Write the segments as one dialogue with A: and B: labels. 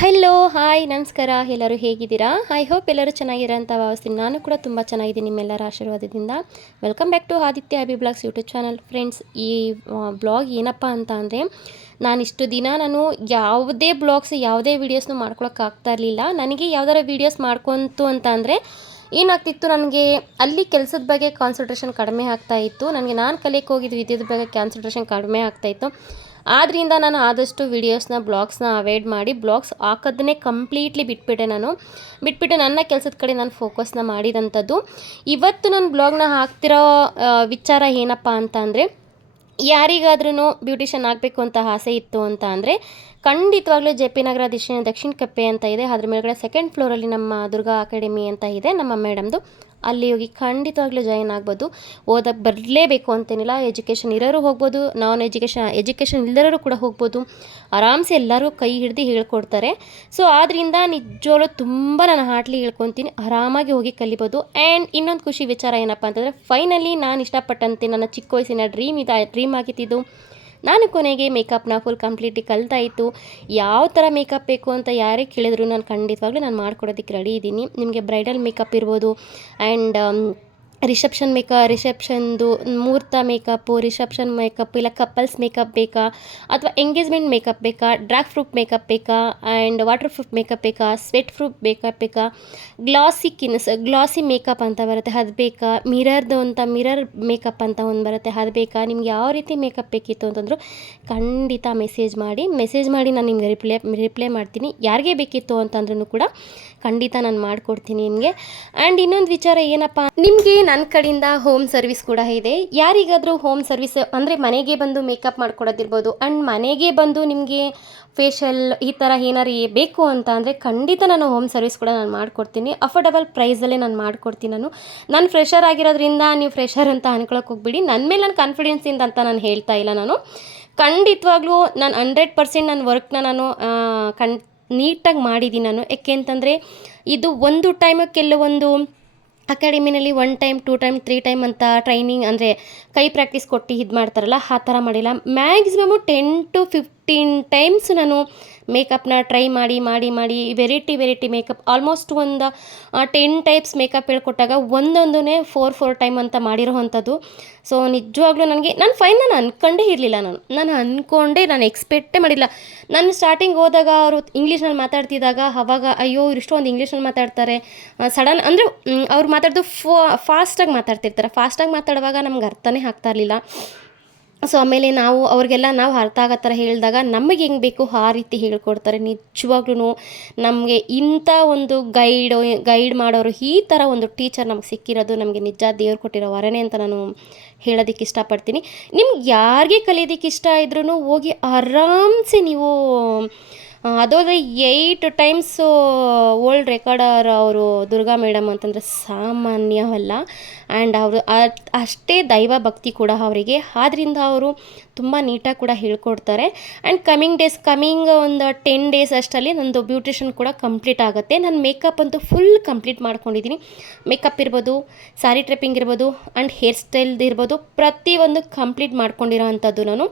A: Hello hi ನಮಸ್ಕಾರ, ಎಲ್ಲರೂ ಹೇಗಿದ್ದೀರಾ? ಐ ಹೋಪ್ ಎಲ್ಲರೂ ಚೆನ್ನಾಗಿರೋ ಅಂತ ನಾನು ಕೂಡ ತುಂಬ ಚೆನ್ನಾಗಿದ್ದೀನಿ, ನಿಮ್ಮೆಲ್ಲರ ಆಶೀರ್ವಾದದಿಂದ. Welcome back to Aditya Abhi blogs YouTube channel friends ಈ ಬ್ಲಾಗ್ ಏನಪ್ಪ ಅಂತ ಅಂದರೆ, ನಾನು ಇಷ್ಟು ದಿನ ನಾನು ಯಾವುದೇ ಬ್ಲಾಗ್ಸ್ ಯಾವುದೇ ವೀಡಿಯೋಸ್ನು ಮಾಡ್ಕೊಳಕ್ಕಾಗ್ತಾ ಇರಲಿಲ್ಲ. ನನಗೆ ಯಾವ್ದಾರ ವೀಡಿಯೋಸ್ ಮಾಡ್ಕೊಂತು ಅಂತ ಅಂದರೆ, ಏನಾಗ್ತಿತ್ತು ನನಗೆ, ಅಲ್ಲಿ ಕೆಲಸದ ಬಗ್ಗೆ ಕಾನ್ಸಂಟ್ರೇಷನ್ ಕಡಿಮೆ ಆಗ್ತಾ ಇತ್ತು. ನನಗೆ ನಾನು ಕಲಿಯಕ್ಕೆ ಹೋಗಿದ್ದು ವಿದ್ಯುತ್ ಬಗ್ಗೆ ಕಾನ್ಸಂಟ್ರೇಷನ್ ಕಡಿಮೆ ಆಗ್ತಾ ಇತ್ತು. ಆದ್ದರಿಂದ ನಾನು ಆದಷ್ಟು ವೀಡಿಯೋಸ್ನ ಬ್ಲಾಗ್ಸ್ನ ಅವಾಯ್ಡ್ ಮಾಡಿ ಬ್ಲಾಗ್ಸ್ ಹಾಕೋದನ್ನೇ ಕಂಪ್ಲೀಟ್ಲಿ ಬಿಟ್ಬಿಟ್ಟೆ ನಾನು. ಬಿಟ್ಬಿಟ್ಟು ನನ್ನ ಕೆಲಸದ ಕಡೆ ನಾನು ಫೋಕಸ್ನ ಮಾಡಿದಂಥದ್ದು. ಇವತ್ತು ನಾನು ಬ್ಲಾಗ್ನ ಹಾಕ್ತಿರೋ ವಿಚಾರ ಏನಪ್ಪ ಅಂತ ಅಂದರೆ ಯಾರಿಗಾದ್ರೂ ಬ್ಯೂಟಿಷನ್ ಆಗಬೇಕು ಅಂತ ಆಸೆ ಇತ್ತು ಅಂತ ಅಂದರೆ, ಖಂಡಿತವಾಗ್ಲೂ ಜೆ ಪಿ ನಗರ ದಿಶೆ ದಕ್ಷಿಣ ಕಪ್ಪೆ ಅಂತ ಇದೆ. ಅದ್ರ ಮೇಲ್ಗಡೆ ಸೆಕೆಂಡ್ ಫ್ಲೋರಲ್ಲಿ ನಮ್ಮ ದುರ್ಗಾ ಅಕಾಡೆಮಿ ಅಂತ ಇದೆ, ನಮ್ಮ ಮೇಡಮ್ದು ಅಲ್ಲಿ ಹೋಗಿ ಖಂಡಿತವಾಗ್ಲೂ ಜಾಯಿನ್ ಆಗ್ಬೋದು. ಓದಕ್ಕೆ ಬರಲೇಬೇಕು ಅಂತೇನಿಲ್ಲ ಎಜುಕೇಷನ್ ಇರೋರು ಹೋಗ್ಬೋದು ನಾನ್ ಎಜುಕೇಷನ್ ಎಜುಕೇಷನ್ ಇಲ್ಲದರೂ ಕೂಡ ಹೋಗ್ಬೋದು. ಆರಾಮ್ಸೆ ಎಲ್ಲರೂ ಕೈ ಹಿಡ್ದು ಹೇಳ್ಕೊಡ್ತಾರೆ. ಸೊ ಆದ್ದರಿಂದ ನಿಜವಾಗ್ಲೂ ತುಂಬ ನಾನು ಹಾಟ್ಲಿ ಹೇಳ್ಕೊತೀನಿ, ಆರಾಮಾಗಿ ಹೋಗಿ ಕಲಿಬೋದು. ಆ್ಯಂಡ್ ಇನ್ನೊಂದು ಖುಷಿ ವಿಚಾರ ಏನಪ್ಪ ಅಂತಂದರೆ ಫೈನಲಿ ನಾನು ಇಷ್ಟಪಟ್ಟಂತೆ ನನ್ನ ಚಿಕ್ಕ ವಯಸ್ಸಿನ ಡ್ರೀಮ್ ಇದು ಡ್ರೀಮ್ ಆಗಿತ್ತಿದ್ದು ನಾನು ಕೊನೆಗೆ ಮೇಕಪ್ನ ಫುಲ್ ಕಂಪ್ಲೀಟ್ಲಿ ಕಲ್ತಾಯಿತು ಯಾವ ಥರ ಮೇಕಪ್ ಬೇಕು ಅಂತ ಯಾರೇ ಕೇಳಿದ್ರು ನಾನು ಖಂಡಿತವಾಗ್ಲೂ ನಾನು ಮಾಡ್ಕೊಡೋದಕ್ಕೆ ರೆಡಿ ಇದ್ದೀನಿ. ನಿಮಗೆ ಬ್ರೈಡಲ್ ಮೇಕಪ್ ಇರ್ಬೋದು. ಆ್ಯಂಡ್ ರಿಸೆಪ್ಷನ್ ಮೇಕ ರಿಸೆಪ್ಷನ್ದು ಮುಹೂರ್ತ ಮೇಕಪ್ಪು ರಿಸೆಪ್ಷನ್ ಮೇಕಪ್ ಇಲ್ಲ ಕಪಲ್ಸ್ ಮೇಕಪ್ ಬೇಕಾ, ಅಥವಾ ಎಂಗೇಜ್ಮೆಂಟ್ ಮೇಕಪ್ ಬೇಕಾ ಡ್ರಾಗ್ ಫ್ರೂಟ್ ಮೇಕಪ್ ಬೇಕಾ, ಆ್ಯಂಡ್ ವಾಟರ್ ಪ್ರೂಫ್ ಮೇಕಪ್ ಬೇಕಾ, ಸ್ವೆಟ್ ಪ್ರೂಫ್ ಮೇಕಪ್ ಬೇಕಾ, ಗ್ಲಾಸಿ ಕಿನ್ಸ್, ಗ್ಲಾಸಿ ಮೇಕಪ್ ಅಂತ ಬರುತ್ತೆ, ಅದು ಬೇಕಾ, ಮಿರರ್ದು ಅಂತ ಮಿರರ್ ಮೇಕಪ್ ಅಂತ ಒಂದು ಬರುತ್ತೆ, ಅದು ಬೇಕಾ, ನಿಮ್ಗೆ ಯಾವ ರೀತಿ ಮೇಕಪ್ ಬೇಕಿತ್ತು ಅಂತಂದ್ರು ಖಂಡಿತ ಮೆಸೇಜ್ ಮಾಡಿ ಮೆಸೇಜ್ ಮಾಡಿ ನಾನು ನಿಮ್ಗೆ ರಿಪ್ಲೈ ರಿಪ್ಲೈ ಮಾಡ್ತೀನಿ, ಯಾರಿಗೆ ಬೇಕಿತ್ತು ಅಂತಂದ್ರೂ ಕೂಡ ಖಂಡಿತ ನಾನು ಮಾಡಿಕೊಡ್ತೀನಿ ನಿಮಗೆ. ಆ್ಯಂಡ್ ಇನ್ನೊಂದು ವಿಚಾರ ಏನಪ್ಪ, ನಿಮಗೆ ನನ್ನ ಕಡೆಯಿಂದ ಹೋಮ್ ಸರ್ವಿಸ್ ಕೂಡ ಇದೆ. ಯಾರಿಗಾದರೂ ಹೋಮ್ ಸರ್ವಿಸ್ ಅಂದರೆ ಮನೆಗೆ ಬಂದು ಮೇಕಪ್ ಮಾಡ್ಕೊಡೋದಿರ್ಬೋದು. ಆ್ಯಂಡ್ ಮನೆಗೆ ಬಂದು ನಿಮಗೆ ಫೇಶಿಯಲ್ ಈ ಥರ ಏನಾರು ಬೇಕು ಅಂತ ಅಂದರೆ ಖಂಡಿತ ನಾನು ಹೋಮ್ ಸರ್ವಿಸ್ ಕೂಡ ನಾನು ಮಾಡಿಕೊಡ್ತೀನಿ. ಅಫೋರ್ಡಬಲ್ ಪ್ರೈಸಲ್ಲೇ ನಾನು ಮಾಡಿಕೊಡ್ತೀನಿ ನಾನು. ನಾನು ಫ್ರೆಷರ್ ಆಗಿರೋದ್ರಿಂದ ನೀವು ಫ್ರೆಷರ್ ಅಂತ ಅನ್ಕೊಳಕ್ಕೆ ಹೋಗ್ಬಿಡಿ. ನನ್ನ ಮೇಲೆ ನಾನು ಕಾನ್ಫಿಡೆನ್ಸಿಂದ ಅಂತ ನಾನು ಹೇಳ್ತಾ ಇಲ್ಲ ನಾನು. ಖಂಡಿತವಾಗ್ಲೂ ನಾನು ಹಂಡ್ರೆಡ್ ಪರ್ಸೆಂಟ್ ನನ್ನ ವರ್ಕ್ನ ನಾನು ಕಣ್ ನೀಟಾಗಿ ಮಾಡಿದ್ದೀನಿ ನಾನು. ಯಾಕೆ ಅಂತಂದರೆ ಇದು ಒಂದು ಟೈಮ್ ಕೆಲವೊಂದು ಅಕಾಡೆಮಿನಲ್ಲಿ one time two time three time ಅಂತ ಟ್ರೈನಿಂಗ್ ಅಂದರೆ ಕೈ ಪ್ರಾಕ್ಟೀಸ್ ಕೊಟ್ಟು ಇದು ಮಾಡ್ತಾರಲ್ಲ, ಆ ಥರ ಮಾಡಿಲ್ಲ. Maximum ten to fifteen times ನಾನು ಮೇಕಪ್ನ ಟ್ರೈ ಮಾಡಿ ಮಾಡಿ ಮಾಡಿ ವೆರೈಟಿ ವೆರೈಟಿ ಮೇಕಪ್ ಆಲ್ಮೋಸ್ಟ್ ಒಂದು ಟೆನ್ ಟೈಪ್ಸ್ ಮೇಕಪ್ ಹೇಳ್ಕೊಟ್ಟಾಗ ಒಂದೊಂದೇ ಫೋರ್ ಫೋರ್ ಟೈಮ್ ಅಂತ ಮಾಡಿರೋವಂಥದ್ದು. ಸೊ ನಿಜವಾಗ್ಲೂ ನನಗೆ, ನಾನು ಫೈನ್ ನಾನು ಅಂದ್ಕೊಂಡೇ ಇರಲಿಲ್ಲ ನಾನು. ನಾನು ಅಂದ್ಕೊಂಡೇ ನಾನು ಎಕ್ಸ್ಪೆಕ್ಟೇ ಮಾಡಿಲ್ಲ. ನಾನು ಸ್ಟಾರ್ಟಿಂಗ್ ಹೋದಾಗ ಅವರು ಇಂಗ್ಲೀಷ್ನಲ್ಲಿ ಮಾತಾಡ್ತಿದ್ದಾಗ ಅವಾಗ ಅಯ್ಯೋ ಇಷ್ಟೊಂದು ಇಂಗ್ಲೀಷ್ನಲ್ಲಿ ಮಾತಾಡ್ತಾರೆ. ಸಡನ್ ಅಂದರೆ ಅವ್ರು ಮಾತಾಡೋದು ಫೋ ಫಾಸ್ಟಾಗಿ ಮಾತಾಡ್ತಿರ್ತಾರೆ. ಫಾಸ್ಟಾಗಿ ಮಾತಾಡುವಾಗ ನಮ್ಗೆ ಅರ್ಥನೇ ಆಗ್ತಾ ಇರಲಿಲ್ಲ. ಸೊ ಆಮೇಲೆ ನಾವು ಅವ್ರಿಗೆಲ್ಲ ನಾವು ಅರ್ಥ ಆಗೋ ಥರ ಹೇಳಿದಾಗ ನಮಗೆ ಹೆಂಗೆ ಬೇಕು ಆ ರೀತಿ ಹೇಳ್ಕೊಡ್ತಾರೆ. ನಿಜವಾಗ್ಲೂ ನಮಗೆ ಇಂಥ ಒಂದು ಗೈಡ್ ಗೈಡ್ ಮಾಡೋರು ಈ ಥರ ಒಂದು ಟೀಚರ್ ನಮ್ಗೆ ಸಿಕ್ಕಿರೋದು ನಮಗೆ ನಿಜ ದೇವ್ರು ಕೊಟ್ಟಿರೋ ವರನೇ ಅಂತ ನಾನು ಹೇಳೋದಕ್ಕೆ ಇಷ್ಟಪಡ್ತೀನಿ. ನಿಮ್ಗೆ ಯಾರಿಗೆ ಕಲಿಯೋದಕ್ಕೆ ಇಷ್ಟ ಇದ್ರೂ ಹೋಗಿ ಆರಾಮ್ಸೆ ನೀವು ಅದೋದ್ರೆ ಏಯ್ಟ್ ಟೈಮ್ಸು ಓಲ್ಡ್ ರೆಕಾರ್ಡರ್ ಅವರು ದುರ್ಗಾ ಮೇಡಮ್ ಅಂತಂದರೆ ಸಾಮಾನ್ಯವಲ್ಲ. ಆ್ಯಂಡ್ ಅವರು ಅಷ್ಟೇ ದೈವ ಭಕ್ತಿ ಕೂಡ ಅವರಿಗೆ. ಆದ್ದರಿಂದ ಅವರು ತುಂಬ ನೀಟಾಗಿ ಕೂಡ ಹೇಳ್ಕೊಡ್ತಾರೆ. ಆ್ಯಂಡ್ ಕಮಿಂಗ್ ಡೇಸ್ ಕಮಿಂಗ್ ಒಂದು ಟೆನ್ ಡೇಸ್ ಅಷ್ಟರಲ್ಲಿ ನಂದು ಬ್ಯೂಟಿಷನ್ ಕೂಡ ಕಂಪ್ಲೀಟ್ ಆಗುತ್ತೆ. ನಾನು ಮೇಕಪ್ ಅಂತೂ ಫುಲ್ ಕಂಪ್ಲೀಟ್ ಮಾಡ್ಕೊಂಡಿದ್ದೀನಿ ಮೇಕಪ್ ಇರ್ಬೋದು ಸ್ಯಾರಿ ಟ್ರಿಪ್ಪಿಂಗ್ ಇರ್ಬೋದು ಆ್ಯಂಡ್ ಹೇರ್ ಸ್ಟೈಲ್ದು ಇರ್ಬೋದು. ಪ್ರತಿಯೊಂದು ಕಂಪ್ಲೀಟ್ ಮಾಡ್ಕೊಂಡಿರೋ ಅಂಥದ್ದು ನಾನು.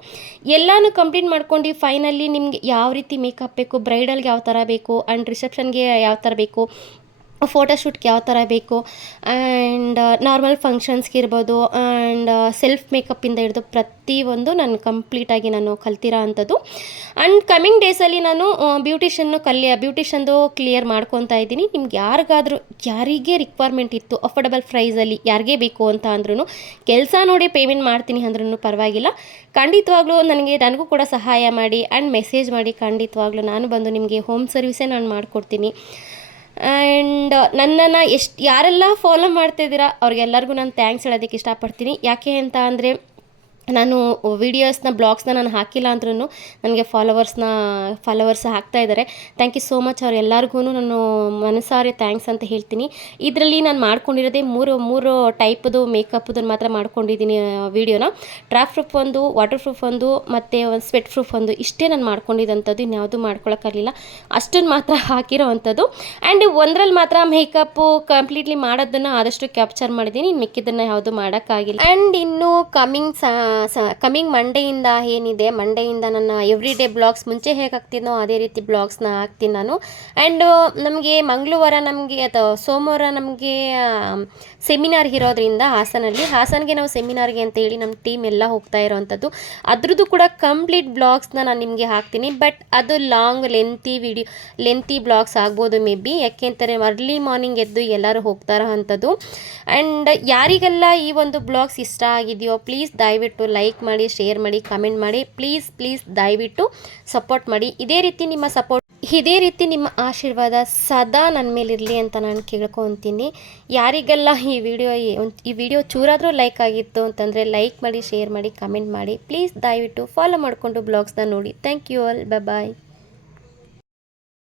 A: ಎಲ್ಲನೂ ಕಂಪ್ಲೀಟ್ ಮಾಡ್ಕೊಂಡು ಫೈನಲಿ ನಿಮಗೆ ಯಾವ ರೀತಿ ಮೇಕಪ್ ಬೇಕು ಬ್ರೈಡಲ್ಗೆ ಯಾವ ಥರ ಬೇಕು ಆ್ಯಂಡ್ ರಿಸೆಪ್ಷನ್ಗೆ ಯಾವ ಥರ ಬೇಕು ಫೋಟೋಶೂಟ್ಗೆ ಯಾವ ಥರ ಬೇಕು? ಆ್ಯಂಡ್ ನಾರ್ಮಲ್ ಫಂಕ್ಷನ್ಸ್ಗೆ ಇರ್ಬೋದು ಆ್ಯಂಡ್ ಸೆಲ್ಫ್ ಮೇಕಪ್ಪಿಂದ ಹಿಡಿದು ಪ್ರತಿಯೊಂದು ನಾನು ಕಂಪ್ಲೀಟಾಗಿ ನಾನು ಕಲ್ತಿರೋ ಅಂಥದ್ದು ಆ್ಯಂಡ್ ಕಮಿಂಗ್ ಡೇಸಲ್ಲಿ ನಾನು ಬ್ಯೂಟಿಷನ್ನು ಕಲಿಯ ಬ್ಯೂಟಿಷನ್ದು ಕ್ಲಿಯರ್ ಮಾಡ್ಕೊತಾ ಇದ್ದೀನಿ. ನಿಮ್ಗೆ ಯಾರಿಗಾದರೂ, ಯಾರಿಗೆ ರಿಕ್ವೈರ್ಮೆಂಟ್ ಇತ್ತು ಅಫೋರ್ಡಬಲ್ ಪ್ರೈಸಲ್ಲಿ ಯಾರಿಗೆ ಬೇಕು ಅಂತ ಅಂದ್ರೂ ಕೆಲಸ ನೋಡಿ ಪೇಮೆಂಟ್ ಮಾಡ್ತೀನಿ ಅಂದ್ರೂ ಪರವಾಗಿಲ್ಲ. ಖಂಡಿತವಾಗ್ಲೂ ನನಗೆ ನನಗೂ ಕೂಡ ಸಹಾಯ ಮಾಡಿ ಆ್ಯಂಡ್ ಮೆಸೇಜ್ ಮಾಡಿ ಖಂಡಿತವಾಗ್ಲೂ ನಾನು ಬಂದು ನಿಮಗೆ ಹೋಮ್ ಸರ್ವಿಸೇ ನಾನು ಮಾಡಿಕೊಡ್ತೀನಿ. ಆ್ಯಂಡ್ ನನ್ನನ್ನು ಎಷ್ಟು ಯಾರೆಲ್ಲ ಫಾಲೋ ಮಾಡ್ತಿದ್ದೀರಾ ಅವ್ರಿಗೆಲ್ಲರಿಗೂ ನಾನು ಥ್ಯಾಂಕ್ಸ್ ಹೇಳೋದಕ್ಕೆ ಇಷ್ಟಪಡ್ತೀನಿ. ಯಾಕೆ ಅಂತ ಅಂದರೆ ನಾನು ವಿಡಿಯೋಸ್ನ ಬ್ಲಾಗ್ಸ್ನ ನಾನು ಹಾಕಿಲ್ಲ ಅಂದ್ರೂ ನನಗೆ ಫಾಲೋವರ್ಸ್ನ ಫಾಲೋವರ್ಸ್ ಹಾಕ್ತಾ ಇದ್ದಾರೆ ಥ್ಯಾಂಕ್ ಯು ಸೋ ಮಚ್ ಅವ್ರೆಲ್ಲರಿಗೂ ನಾನು ಮನಸಾರೆ ಥ್ಯಾಂಕ್ಸ್ ಅಂತ ಹೇಳ್ತೀನಿ. ಇದರಲ್ಲಿ ನಾನು ಮಾಡ್ಕೊಂಡಿರೋದೇ ಮೂರು ಮೂರು ಟೈಪ್ದು ಮೇಕಪ್ದನ್ನು ಮಾತ್ರ ಮಾಡ್ಕೊಂಡಿದ್ದೀನಿ ವೀಡಿಯೋನ ಡ್ರಾಫ್ ಪ್ರೂಫ್ ಒಂದು ವಾಟರ್ ಪ್ರೂಫ್ ಒಂದು, ಮತ್ತು ಒಂದು ಸ್ವೆಟ್ ಪ್ರೂಫ್ ಒಂದು, ಇಷ್ಟೇ ನಾನು ಮಾಡ್ಕೊಂಡಿದ್ದಂಥದ್ದು ಇನ್ಯಾವುದೂ ಮಾಡ್ಕೊಳಕ್ಕಾಗಲಿಲ್ಲ ಅಷ್ಟನ್ನು ಮಾತ್ರ ಹಾಕಿರೋ ಅಂಥದ್ದು. ಆ್ಯಂಡ್ ಒಂದರಲ್ಲಿ ಮಾತ್ರ ಮೇಕಪ್ಪು ಕಂಪ್ಲೀಟ್ಲಿ ಮಾಡೋದನ್ನು ಆದಷ್ಟು ಕ್ಯಾಪ್ಚರ್ ಮಾಡಿದ್ದೀನಿ ಮಿಕ್ಕಿದ್ದನ್ನು ಯಾವುದು ಮಾಡೋಕ್ಕಾಗಿಲ್ಲ ಆ್ಯಂಡ್ ಇನ್ನು ಕಮಿಂಗ್ ಸ ಕಮಿಂಗ್ ಮಂಡೆಯಿಂದ ಏನಿದೆ? ಮಂಡೆಯಿಂದ ನನ್ನ ಎವ್ರಿ ಡೇ ಬ್ಲಾಗ್ಸ್ ಮುಂಚೆ ಹೇಗೆ ಹಾಕ್ತೀನೋ ಅದೇ ರೀತಿ ಬ್ಲಾಗ್ಸ್ನ ಹಾಕ್ತೀನಿ ನಾನು. ಆ್ಯಂಡ್ ನಮಗೆ ಮಂಗಳವಾರ ನಮಗೆ ಅಥವಾ ಸೋಮವಾರ ನಮಗೆ ಸೆಮಿನಾರ್ ಇರೋದ್ರಿಂದ ಹಾಸನಲ್ಲಿ. ಹಾಸನ್ಗೆ ನಾವು ಸೆಮಿನಾರ್ಗೆ ಅಂತ ಹೇಳಿ ನಮ್ಮ ಟೀಮ್ ಎಲ್ಲ ಹೋಗ್ತಾ ಇರೋವಂಥದ್ದು ಅದ್ರದ್ದು ಕೂಡ ಕಂಪ್ಲೀಟ್ ಬ್ಲಾಗ್ಸ್ನ ನಾನು ನಿಮಗೆ ಹಾಕ್ತೀನಿ. ಬಟ್ ಅದು long lengthy video lengthy blogs ಆಗ್ಬೋದು ಮೇ ಬಿ ಯಾಕೆಂತಾರೆ ಅರ್ಲಿ ಮಾರ್ನಿಂಗ್ ಎದ್ದು ಎಲ್ಲರೂ ಹೋಗ್ತಾರೋ ಅಂಥದ್ದು ಆ್ಯಂಡ್ ಯಾರಿಗೆಲ್ಲ ಈ ಒಂದು ಬ್ಲಾಗ್ಸ್ ಇಷ್ಟ ಆಗಿದೆಯೋ ಪ್ಲೀಸ್ ದಯವಿಟ್ಟು ಲೈಕ್ ಮಾಡಿ ಶೇರ್ ಮಾಡಿ ಕಮೆಂಟ್ ಮಾಡಿ ಪ್ಲೀಸ್ ಪ್ಲೀಸ್ ದಯವಿಟ್ಟು ಸಪೋರ್ಟ್ ಮಾಡಿ. ಇದೇ ರೀತಿ ನಿಮ್ಮ ಸಪೋರ್ಟ್ ಇದೇ ರೀತಿ ನಿಮ್ಮ ಆಶೀರ್ವಾದ ಸದಾ ನನ್ನ ಮೇಲಿರಲಿ ಅಂತ ನಾನು ಕೇಳ್ಕೊತೀನಿ. ಯಾರಿಗೆಲ್ಲ ಈ ವಿಡಿಯೋ ಈ ವಿಡಿಯೋ ಚೂರಾದರೂ ಲೈಕ್ ಆಗಿತ್ತು ಅಂತಂದರೆ ಲೈಕ್ ಮಾಡಿ ಶೇರ್ ಮಾಡಿ ಕಮೆಂಟ್ ಮಾಡಿ ಪ್ಲೀಸ್ ದಯವಿಟ್ಟು ಫಾಲೋ ಮಾಡಿಕೊಂಡು ಬ್ಲಾಗ್ಸ್ನ ನೋಡಿ. Thank you all bye